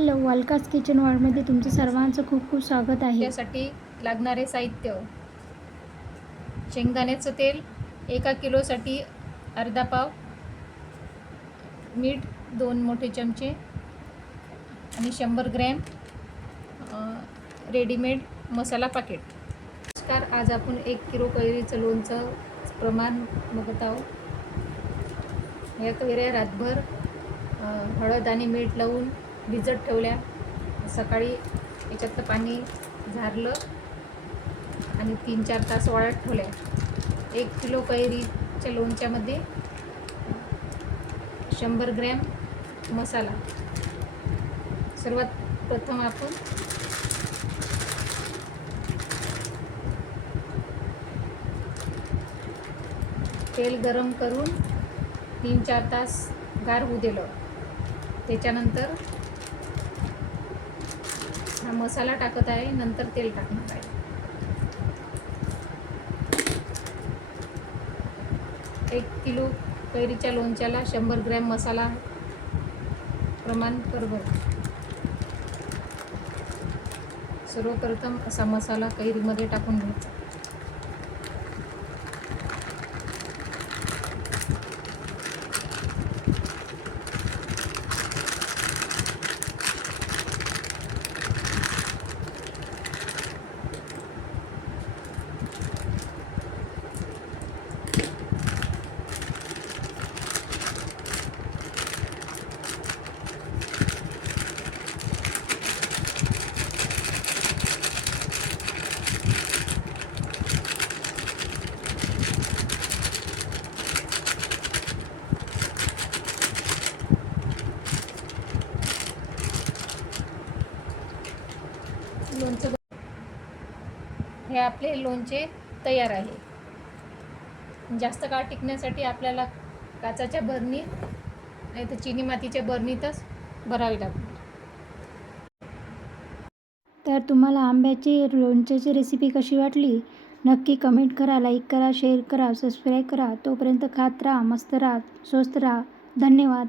Hello, वालकास kitchen वर्ल्डमध्ये तुमचं सर्वांचं खूप खूप स्वागत आहे. त्यासाठी लागणारे साहित्य: शेंगदाण्याचं तेल 1 किलोसाठी अर्धा पाव, मीठ 2 मोठे चमचे आणि 100 ग्रॅम रेडीमेड मसाला पाकिट. नमस्कार, आज आपण 1 किलो कैरीचं लोणचं प्रमाण बघत आहोत. या कैऱ्या रातभर हळद आणि मीठ लावून भिजत ठेवल्या. सकाळी याच्यातलं पाणी झारलं आणि 3-4 तास वाळत ठेवल्या. 1 किलो कैरीच्या लोणच्यामध्ये 100 ग्रॅम मसाला. सर्वात प्रथम आपण तेल गरम करून 3-4 तास गार होऊ दिलं. त्याच्यानंतर हा मसाला टाकत आहे, नंतर तेल टाकणार आहे. 1 किलो कैरीच्या लोणच्याला 100 ग्रॅम मसाला प्रमाण बरोबर. सर्वप्रथम असा मसाला कैरीमध्ये टाकून घ्यायचा. लोणचं हे आपले लोणचे तयार आहे. जास्त काळ टिकण्यासाठी आपल्याला काचाच्या बरणीत नाही तर चिनी मातीच्या बरणीतच भरावी लागते. तर तुम्हाला आंब्याची लोणच्याची रेसिपी कशी वाटली नक्की कमेंट करा, लाईक करा, शेअर करा, सबस्क्राईब करा. तोपर्यंत खात राहा, मस्त राहा, स्वस्त राहा. धन्यवाद.